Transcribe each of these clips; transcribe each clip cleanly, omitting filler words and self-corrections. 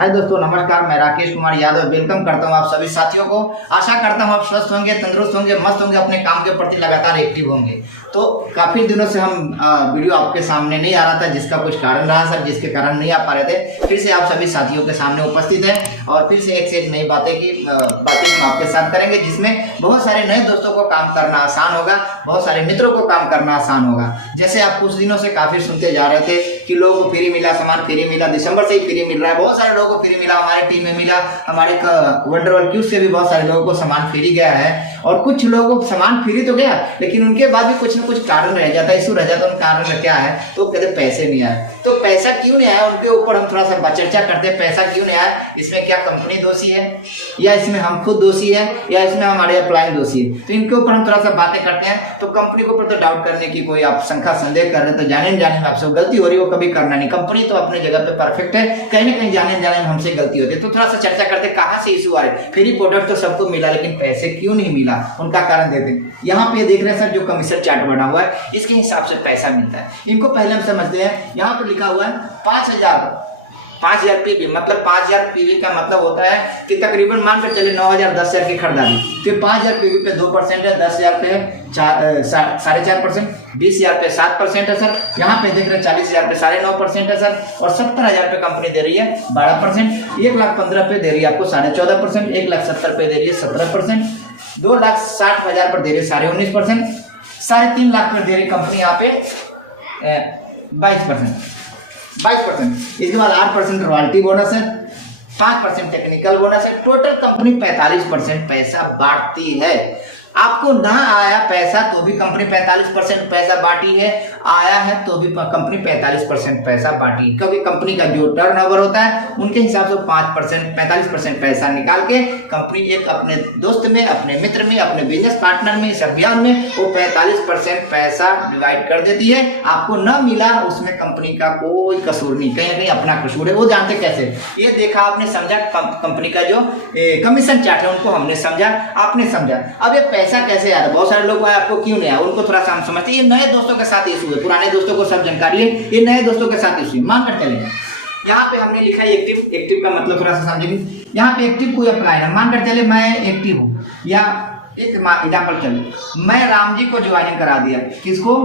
हाय दोस्तों, नमस्कार। मैं राकेश कुमार यादव वेलकम करता हूं आप सभी साथियों को। आशा करता हूं आप स्वस्थ होंगे, तंदुरुस्त होंगे, मस्त होंगे, अपने काम के प्रति लगातार एक्टिव होंगे। तो काफी दिनों से हम वीडियो आपके सामने नहीं आ रहा था, जिसका कुछ कारण रहा सर, जिसके कारण नहीं आ पा रहे थे। फिर से आप सभी साथियों के सामने उपस्थित है और फिर से एक नई बातें हम आपके साथ करेंगे, जिसमें बहुत सारे नए दोस्तों को काम करना आसान होगा, बहुत सारे मित्रों को काम करना आसान होगा। जैसे आप कुछ दिनों से काफी सुनते जा रहे थे कि लोगों को फ्री मिला, सामान फ्री मिला, दिसंबर से ही फ्री मिल रहा है, बहुत सारे लोगों को फ्री मिला, हमारे टीम में मिला, हमारे वंडरवल क्यूज से भी बहुत सारे लोगों को सामान फ्री गया है। और कुछ लोगों को सामान फ्री तो गया, लेकिन उनके बाद भी कुछ ना कुछ कारण रह जाता है, इशू रह जाता है। उन कारण क्या है तो कहते पैसे नहीं आए। तो पैसा क्यों नहीं आया, उनके ऊपर हम थोड़ा सा चर्चा करते हैं। पैसा क्यों नहीं आया, इसमें क्या कंपनी दोषी है, या इसमें हम खुद दोषी है, या इसमें हमारे अप्लायंस दोषी है। तो इनके ऊपर हम थोड़ा सा बातें करते हैं। तो कंपनी के ऊपर तो डाउट करने की कोई आप शंका संदेह कर रहे हैं तो जाने में आपसे गलती हो रही है, वो कभी करना नहीं। कंपनी तो अपने जगह पे परफेक्ट है, कहीं ना कहीं जाने में हमसे गलती होती है। तो थोड़ा सा चर्चा करते हैं कहाँ से इशू आ रहे। फ्री प्रोडक्ट तो सबको मिला, लेकिन पैसे क्यों नहीं मिला, उनका कारण देते हैं। यहाँ पे देख रहे हैं सर, जो कमीशन चार्ट बना हुआ है, इसके हिसाब से पैसा मिलता है। इनको पहले हम समझते हैं। यहाँ पे लिखा हुआ है 5,000 पीवी, मतलब 5,000 पीवी का मतलब होता है कि तकरीबन मान कर चले 9,000 10,000 की खरीदारी। फिर 5,000 पीवी पे 2% है, 10,000 पे 4.5%, 20,000 पे 7% है सर। यहाँ पे देख रहे हैं 40,000 पे 9.5% है सर, और 70,000 पे कंपनी दे रही है 12%, 1,15,000 पे दे रही है आपको 14.5%, 1,70,000 पे दे रही है 17%, 2,60,000 पर दे रही है 19.5%, 3.5 लाख पर दे रही कंपनी यहाँ पे 22%। इसके बाद 8% रॉयल्टी बोनस है, 5% टेक्निकल बोनस है। टोटल कंपनी 45% पैसा बांटती है। आपको ना आया पैसा तो भी कंपनी 45% पैसा बांटी है, आया है तो भी कंपनी 45% पैसा बांटी, क्योंकि कंपनी का जो टर्नओवर होता है उनके हिसाब से 5% 45% पैसा निकाल के कंपनी एक अपने दोस्त में, अपने मित्र में, अपने बिजनेस पार्टनर में, इस अभियान में वो 45% पैसा डिवाइड कर देती है। आपको न मिला उसमें कंपनी का कोई कसूर नहीं, कहीं ना कहीं अपना कसूर है। वो जानते कैसे, ये देखा आपने, समझा कंपनी का जो कमीशन चार्ट है उनको हमने समझा, आपने समझा। अब ये पैसा कैसे आया, बहुत सारे लोग आपको क्यों नहीं आया, उनको थोड़ा सा हम समझते हैं। ये नए दोस्तों के साथ इशू है, पुराने दोस्तों को सब जानकारी है, ये नए दोस्तों के साथ इशू है। मान कर चलें, यहाँ पे हमने लिखा है एक्टिव का मतलब थोड़ा सा समझेंगे। यहाँ पे एक्टिव कोई अप्लाई है, मान कर चले मैं एक्टिव हूँ, या एक एग्जाम्पल चले, मैं राम जी को ज्वाइनिंग करा दिया। किसको?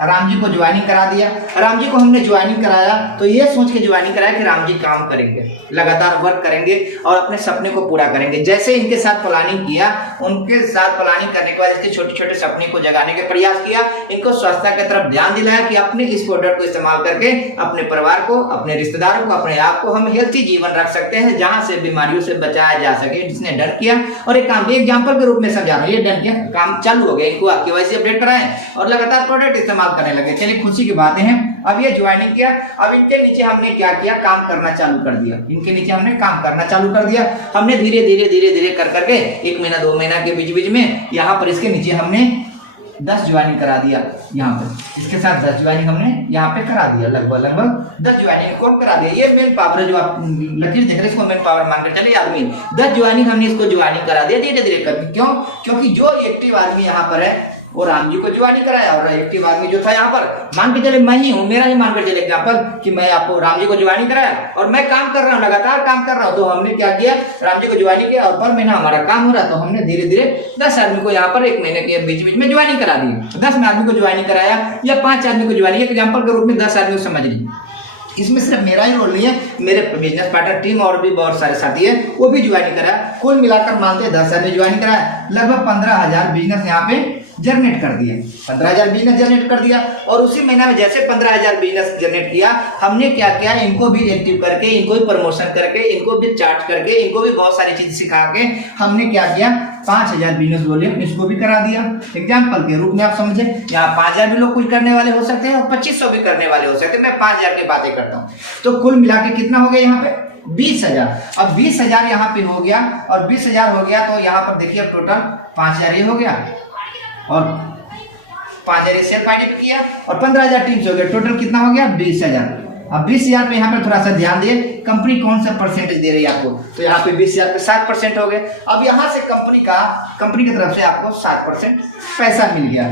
राम जी को ज्वाइनिंग करा दिया। राम जी को हमने ज्वाइनिंग कराया तो ये सोच के ज्वाइनिंग कराया कि राम जी काम करेंगे, लगातार वर्क करेंगे और अपने सपने को पूरा करेंगे। जैसे इनके साथ प्लानिंग किया, उनके साथ प्लानिंग करने के बाद इसके छोटे छोटे सपने को जगाने का प्रयास किया, इनको स्वच्छता की तरफ ध्यान दिलाया कि अपने इस प्रोडक्ट को इस्तेमाल करके अपने परिवार को, अपने रिश्तेदारों को, अपने आप को हम हेल्थी जीवन रख सकते हैं, जहां से बीमारियों से बचाया जा सके। जिसने डन किया और एक काम एग्जाम्पल के रूप में समझा रहा हूँ, ये डन किया, काम चालू हो गया, इनको केवाईसी अपडेट कराएं और लगातार प्रोडक्ट इस्तेमाल करने लगे। चलिए खुशी की बातें हैं। अब ये ज्वाइनिंग किया, अब इनके नीचे हमने क्या किया, काम करना चालू कर दिया। इनके नीचे हमने काम करना चालू कर दिया। हमने धीरे धीरे कर करके 1 महीना 2 महीना के बीच में यहाँ पर इसके नीचे हमने 10 ज्वाइनिंग करा दिया। यहाँ पर इसके साथ 10 ज्वाइनिंग हमने यहाँ पे करा दिया, लगभग 10 ज्वाइनिंग को करा दिया। ये मेन पावर जो आप लकीर देख रहे हैं, इसको मेन पावर मानकर चलिए आदमी 10 ज्वाइनिंग हमने इसको ज्वाइनिंग करा दिया धीरे धीरे करके। क्यों? क्योंकि जो एक्टिव आदमी यहाँ पर है वो राम जी को ज्वाइनिंग कराया, और एक्टिव आदमी जो था यहाँ पर, मान के चले मैं ही हूँ, मेरा ही मान कर चले एग्जाम्पल कि मैं आपको राम जी को ज्वाइनिंग कराया और मैं काम कर रहा हूँ, लगातार काम कर रहा हूँ। तो हमने क्या किया, राम जी को ज्वाइनिंग किया और पर महीना हमारा काम हो रहा, तो हमने धीरे धीरे 10 आदमी को यहाँ पर 1 महीने के बीच में ज्वाइनिंग करा दी। 10 आदमी को ज्वाइनिंग कराया या 5 आदमी को ज्वाइनिंग, एग्जाम्पल के रूप में 10 आदमी को समझ ली। इसमें सिर्फ मेरा ही रोल नहीं है, मेरे बिजनेस पार्टनर टीम और भी बहुत सारे साथी है, वो भी ज्वाइनिंग कराया। कुल मिलाकर मानते हैं 10 आदमी ज्वाइनिंग कराया, लगभग 15,000 बिजनेस यहाँ पे जनरेट कर दिया। 15,000 बिजनेस जनरेट कर दिया। और उसी महीना में जैसे 15,000 बिजनेस जनरेट किया, हमने क्या किया, इनको भी एक्टिव करके, इनको भी प्रमोशन करके, इनको भी चार्ज करके, इनको भी बहुत सारी चीज सिखा के हमने क्या किया, 5,000 बिजनेस वॉल्यूम इसको भी करा दिया। एग्जाम्पल के रूप में आप समझे, यहाँ 5,000 भी लोग कुछ करने वाले हो सकते हैं और 2,500 भी करने वाले हो सकते हैं। मैं 5,000 की बातें करता हूँ। तो कुल मिला के कितना हो गया यहाँ पे, 20,000। अब 20,000 यहाँ पे हो गया, और 20,000 हो गया तो यहाँ पर देखिए अब टोटल 5,000 ये हो गया, और 5,000 सेल्फ आईडी पे किया, और 15,000 टीम से हो गया। टोटल कितना हो गया, 20,000। अब 20,000 पे यहाँ पे थोड़ा सा ध्यान दिए, कंपनी कौन सा परसेंटेज दे रही है आपको, तो यहाँ पे 20,000 पे 7% हो गए। अब यहाँ से कंपनी की तरफ से आपको 7% पैसा मिल गया,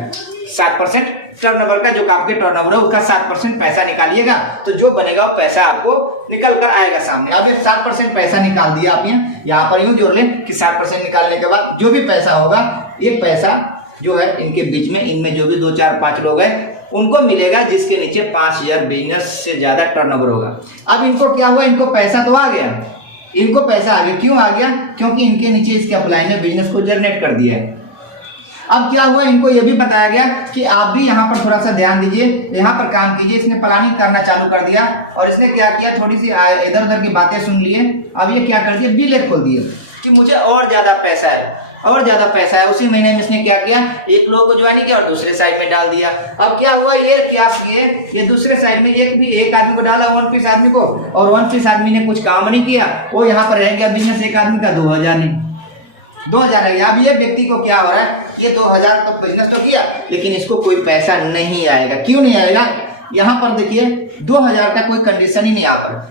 7% टर्नओवर का, जो आपके टर्नओवर है उसका 7% पैसा निकालिएगा, तो जो बनेगा वो पैसा आपको निकल कर आएगा सामने। अब ये 7% पैसा निकाल दिया आप यहाँ पर यूं जोड़ लें कि 7% निकालने के बाद जो भी पैसा होगा, ये पैसा जो है इनके बीच में, इनमें जो भी 2 4 5 लोग हैं उनको मिलेगा जिसके नीचे 5000 बिजनेस से ज्यादा टर्नओवर होगा। अब इनको क्या हुआ, इनको पैसा तो आ गया, इनको पैसा आ गया। क्यों आ गया? क्योंकि इनके नीचे इसके अपलाइन ने बिजनेस को जनरेट कर दिया है। अब क्या हुआ, इनको यह भी बताया गया कि आप भी यहाँ पर थोड़ा सा ध्यान दीजिए, यहाँ पर काम कीजिए। इसने प्लानिंग करना चालू कर दिया और इसने क्या किया, थोड़ी सी इधर उधर की बातें सुन लिए। अब ये क्या कर दिया, बिल खोल दिए कि मुझे और ज्यादा पैसा है, और ज्यादा पैसा है। उसी महीने में इसने क्या किया, एक लोगों को ज्वाइन किया और दूसरे साइड में डाल दिया। अब क्या हुआ, ये क्या किए, ये दूसरे साइड में एक आदमी को डाला, 1 पीस आदमी को, और 1 पीस आदमी ने कुछ काम नहीं किया, वो यहाँ पर रह गया बिजनेस एक आदमी का 2000 नहीं 2000 है। अब ये व्यक्ति को क्या हो रहा है, ये 2000 तो बिजनेस तो किया लेकिन इसको कोई पैसा नहीं आएगा। क्यों नहीं आएगा, यहाँ पर देखिए 2000 का कोई कंडीशन ही नहीं।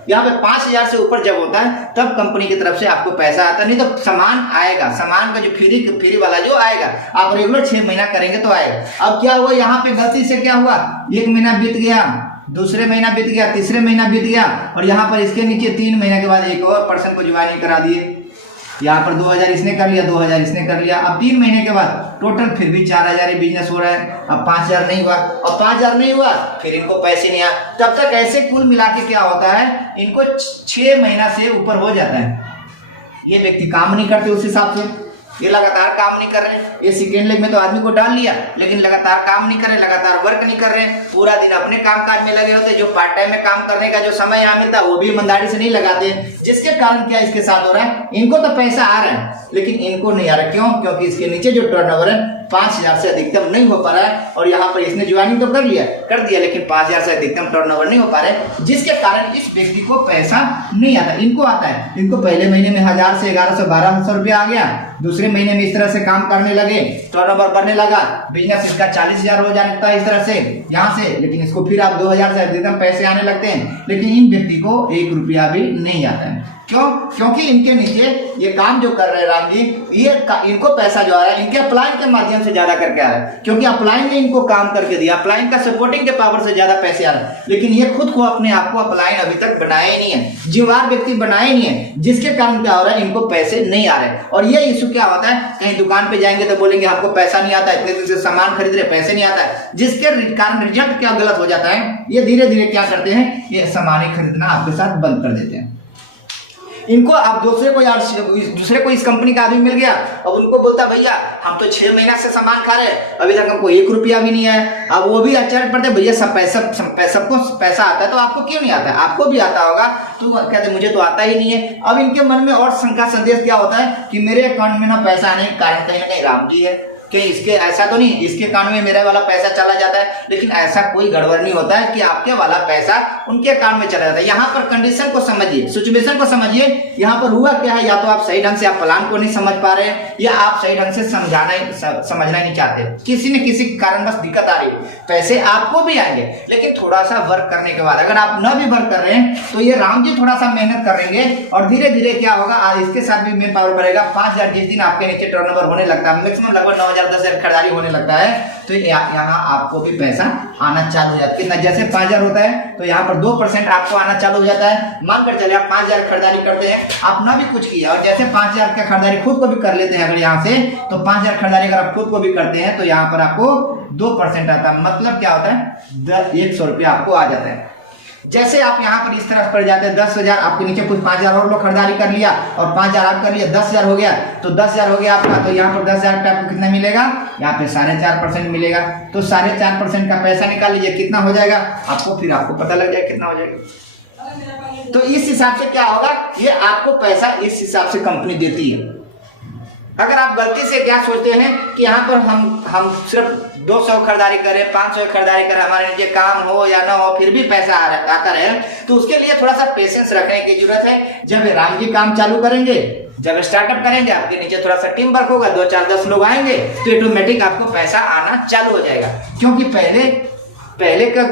यहाँ पे 5000 से ऊपर जब होता है तब कंपनी की तरफ से आपको पैसा आता है, नहीं तो सामान आएगा, सामान का जो फ्री वाला जो आएगा, आप रेगुलर 6 महीना करेंगे तो आएगा। अब क्या हुआ, यहाँ पे गलती से क्या हुआ, 1 महीना बीत गया, दूसरे महीना बीत गया, तीसरे महीना बीत गया, और यहाँ पर इसके नीचे 3 महीने के बाद एक और पर्सन को ज्वाइनिंग करा दिए। यहाँ पर 2000 इसने कर लिया, 2000 इसने कर लिया। अब 3 महीने के बाद टोटल फिर भी 4000 ही बिजनेस हो रहा है। अब 5000 नहीं हुआ, अब 5000 नहीं हुआ, फिर इनको पैसे नहीं आए। तब तक ऐसे कुल मिला के क्या होता है, इनको 6 महीना से ऊपर हो जाता है। ये व्यक्ति काम नहीं करते उस हिसाब से, ये लगातार काम नहीं कर रहे हैं। ये सेकेंड लेग में तो आदमी को डाल लिया लेकिन लगातार काम नहीं कर रहे, लगातार वर्क नहीं कर रहे हैं, पूरा दिन अपने काम काज में लगे होते। जो पार्ट टाइम में काम करने का जो समय यहाँ मिलता है वो भी ईमानदारी से नहीं लगाते, जिसके कारण क्या इसके साथ हो रहा है, इनको तो पैसा आ रहा है लेकिन इनको नहीं आ रहा। क्यों? क्योंकि इसके नीचे जो टर्नओवर है 5000 से अधिकतम नहीं हो पा रहा है, और यहाँ पर इसने ज्वाइनिंग तो कर दिया लेकिन 5000 से अधिकतम टर्नओवर नहीं हो पा रहा है, जिसके कारण इस व्यक्ति को पैसा नहीं आता। इनको आता है, इनको पहले महीने में 1000 से 1100 1200 रुपया आ गया, दूसरे महीने में इस तरह से काम करने लगे, टर्नओवर बढ़ने लगा, बिजनेस इसका 40000 हो जाता है इस तरह से यहाँ से, लेकिन इसको फिर आप 2000 से अधिकतम पैसे आने लगते हैं, लेकिन इन व्यक्ति को 1 रुपया भी नहीं आता है। क्यों? क्योंकि इनके नीचे ये काम जो कर रहे हैं राम जी, ये इनको पैसा जो आ रहा है इनके अपलाइन के माध्यम से ज्यादा करके आ रहा है, क्योंकि अपलाइन ने इनको काम करके दिया, अपलाइन का सपोर्टिंग के पावर से ज्यादा पैसे आ रहे हैं, लेकिन ये खुद को अपने आप को अपलाइन अभी तक बनाया ही नहीं है, जिम्मेदार व्यक्ति बनाया ही नहीं है, जिसके कारण क्या हो रहा है, इनको पैसे नहीं आ रहे। और ये इशू क्या होता है, कहीं दुकान पे जाएंगे तो बोलेंगे आपको पैसा नहीं आता, इतने दिन से सामान खरीद रहे पैसे नहीं आता है, जिसके कारण रिजल्ट क्या गलत हो जाता है, ये धीरे धीरे क्या करते हैं, ये सामान खरीदना आपके साथ बंद कर देते हैं। इनको अब दूसरे को इस कंपनी का आदमी मिल गया, अब उनको बोलता भैया हम तो 6 महीना से सामान खा रहे हैं, अभी तक हमको 1 रुपया भी नहीं है। अब वो भी आश्चर्य पड़ते, भैया सबको पैसा आता है तो आपको क्यों नहीं आता है, आपको भी आता होगा। तो कहते मुझे तो आता ही नहीं है। अब इनके मन में और शंका संदेश क्या होता है कि मेरे अकाउंट में ना पैसा आने के कारण कहीं ना कहीं राम जी है, कहीं इसके ऐसा तो नहीं, इसके अकाउंट में मेरा वाला पैसा चला जाता है, लेकिन ऐसा कोई गड़बड़ नहीं होता है कि आपके वाला पैसा उनके अकाउंट में चला जाता है। यहाँ पर कंडीशन को समझिए, सिचुएशन को समझिए, यहाँ पर हुआ क्या है, या तो आप सही ढंग से आप प्लान को नहीं समझ पा रहे हैं, या आप सही ढंग से समझना नहीं चाहते, किसी न किसी कारणवश दिक्कत आ रही है। पैसे आपको भी आएंगे लेकिन थोड़ा सा वर्क करने के बाद, अगर आप न भी वर्क कर रहे हैं तो ये राम जी थोड़ा सा मेहनत करेंगे और धीरे धीरे क्या होगा, आज इसके साथ भी मेन पावर बढ़ेगा। 5000 जिस दिन आपके नीचे टर्नओवर होने लगता है, मैक्सिमम लगभग 9000 10,000 खरीदारी होने लगता है, तो यहाँ आपको भी पैसा आना चालू हो जाता है। कितना, जैसे 5000 होता है तो यहाँ पर 2% आपको आना चालू हो जाता है। मानकर चलिए आप 5000 खरीदारी करते हैं, आप ना भी कुछ किया, और जैसे 5000 का खरीदारी खुद को भी कर लेते हैं, अगर यहाँ से तो 5000 खरीदारी अगर आप खुद को भी करते हैं तो यहाँ पर आपको 2% आता है। मतलब क्या होता है, 100 रुपया आपको आ जाता है। जैसे आप यहाँ पर इस तरफ पड़ जाते हैं, 10,000 आपके नीचे कुछ 5000 और लोग खरीदारी कर लिया, और 5000 आप कर लिया, 10,000 हो गया, तो 10,000 हो गया आपका, तो यहाँ पर 10,000 का आपको कितना मिलेगा, यहाँ पे 4.5% मिलेगा। तो 4.5% का पैसा निकाल लीजिए, कितना हो जाएगा आपको, फिर आपको पता लग जाएगा कितना हो जाएगा। तो इस हिसाब से क्या होगा, ये आपको पैसा इस हिसाब से कंपनी देती है। अगर आप गलती से क्या सोचते हैं कि यहाँ पर हम सिर्फ 200 खरीदारी करें, 500 खरीदारी करें, हमारे नीचे काम हो या ना हो फिर भी पैसा आता रहे, तो उसके लिए थोड़ा सा पेशेंस रखने की जरूरत है। जब राम जी काम चालू करेंगे, जब स्टार्टअप करेंगे, आपके नीचे थोड़ा सा टीम वर्क होगा, 2 4 10 लोग आएंगे, तो ऑटोमेटिक आपको पैसा आना चालू हो जाएगा। क्योंकि पहले का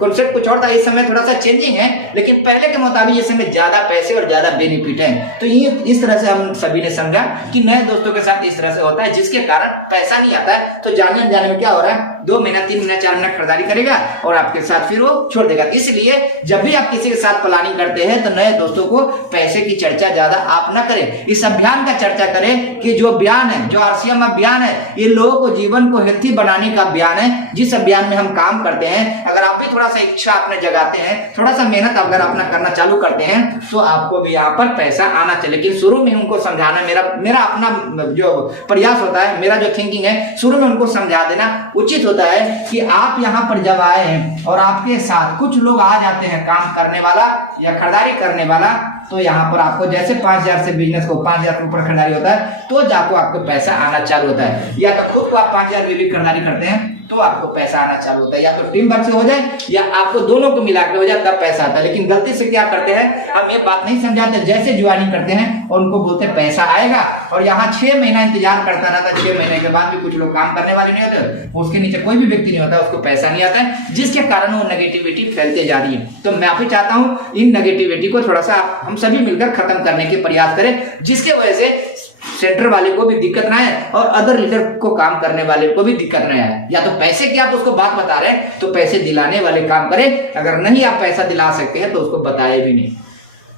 कॉन्सेप्ट कुछ और था, इस समय थोड़ा सा चेंजिंग है, लेकिन पहले के मुताबिक इस समय ज्यादा पैसे और ज्यादा बेनिफिट है। तो ये इस तरह से हम सभी ने समझा कि नए दोस्तों के साथ इस तरह से होता है, जिसके कारण पैसा नहीं आता है। तो जाने में क्या हो रहा है, 2 महीना 3 महीना 4 महीना खरीदारी करेगा और आपके साथ फिर वो छोड़ देगा। इसलिए जब भी आप किसी के साथ प्लानिंग करते हैं तो नए दोस्तों को पैसे की चर्चा ज्यादा आप ना करें। इस अभियान का चर्चा करें कि जो अभियान है, जो RCM अभियान है, ये लोगों को जीवन को हेल्थी बनाने का अभियान है, जिस अभियान में हम काम करते हैं। अगर आप भी थोड़ा सा इच्छा अपने जगाते हैं, थोड़ा सा मेहनत अगर अपना करना चालू करते हैं तो आपको भी यहाँ पर पैसा आना चाहिए। लेकिन शुरू में उनको समझाना, मेरा अपना जो प्रयास होता है, मेरा जो थिंकिंग है, शुरू में उनको समझा देना उचित होता है कि आप यहाँ पर जब आए हैं और आपके साथ कुछ लोग आ जाते हैं काम करने वाला या खरीदारी करने वाला, तो यहाँ पर आपको जैसे 5,000 से बिजनेस को 5,000 के ऊपर खरीदारी होता है तो जाको आपको पैसा आना चालू होता है। या तो खुद को आप 5,000 में भी खरीदारी करते हैं तो आपको पैसा आना चालू होता है। या तो टीम वर्क से हो जाए या आपको दोनों को मिला के हो जाए तब पैसा आता है। लेकिन गलती से क्या करते हैं, हम ये बात नहीं समझाते, जैसे ज्वाइनिंग करते हैं और उनको बोलते हैं पैसा आएगा और यहाँ 6 महीना इंतजार करता रहता है। 6 महीने के बाद भी कुछ लोग काम करने वाले नहीं होते, उसके नीचे कोई भी व्यक्ति नहीं होता, उसको पैसा नहीं आता है, जिसके कारण वो नेगेटिविटी फैलते जा रही है। तो मैं आप ही चाहता हूँ इन नेगेटिविटी को थोड़ा सा हम सभी मिलकर खत्म करने के प्रयास करें, जिसके वजह से सेंटर वाले को भी दिक्कत ना आए और अदर लीडर को काम करने वाले को भी दिक्कत ना आए। या तो पैसे की आप उसको बात बता रहे हैं तो पैसे दिलाने वाले काम करें, अगर नहीं आप पैसा दिला सकते हैं तो उसको बताए भी नहीं,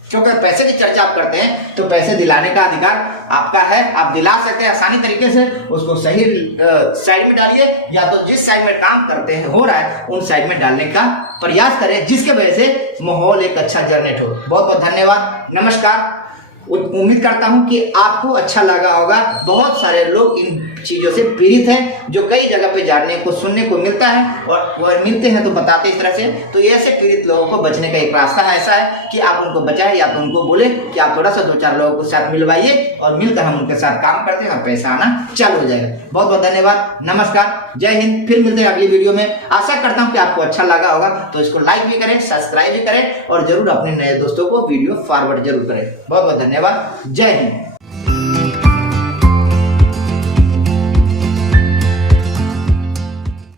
क्योंकि पैसे की चर्चा आप करते हैं तो पैसे दिलाने का अधिकार आपका है, आप दिला सकते हैं आसानी तरीके से। उसको सही साइड में डालिए, या तो जिस साइड में काम करते हैं हो रहा है उन साइड में डालने का प्रयास करें, जिसके वजह से माहौल एक अच्छा जनरेट हो। बहुत बहुत धन्यवाद, नमस्कार। उम्मीद करता हूं कि आपको अच्छा लगा होगा। बहुत सारे लोग इन चीजों से पीड़ित हैं, जो कई जगह पे जानने को सुनने को मिलता है और वह मिलते हैं तो बताते इस तरह से। तो ऐसे पीड़ित लोगों को बचने का एक रास्ता ऐसा है कि आप उनको बचाएं, या तो उनको बोले कि आप थोड़ा सा 2-4 लोगों के साथ मिलवाइए और मिलकर हम उनके साथ काम करते हैं और पैसा आना चालू हो जाएगा। बहुत बहुत धन्यवाद, नमस्कार, जय हिंद। फिर मिलते हैं अगली वीडियो में। आशा करता हूँ कि आपको अच्छा लगा होगा, तो इसको लाइक भी करें, सब्सक्राइब भी करें और जरूर अपने नए दोस्तों को वीडियो फॉरवर्ड जरूर करें। बहुत बहुत धन्यवाद, जय हिंद।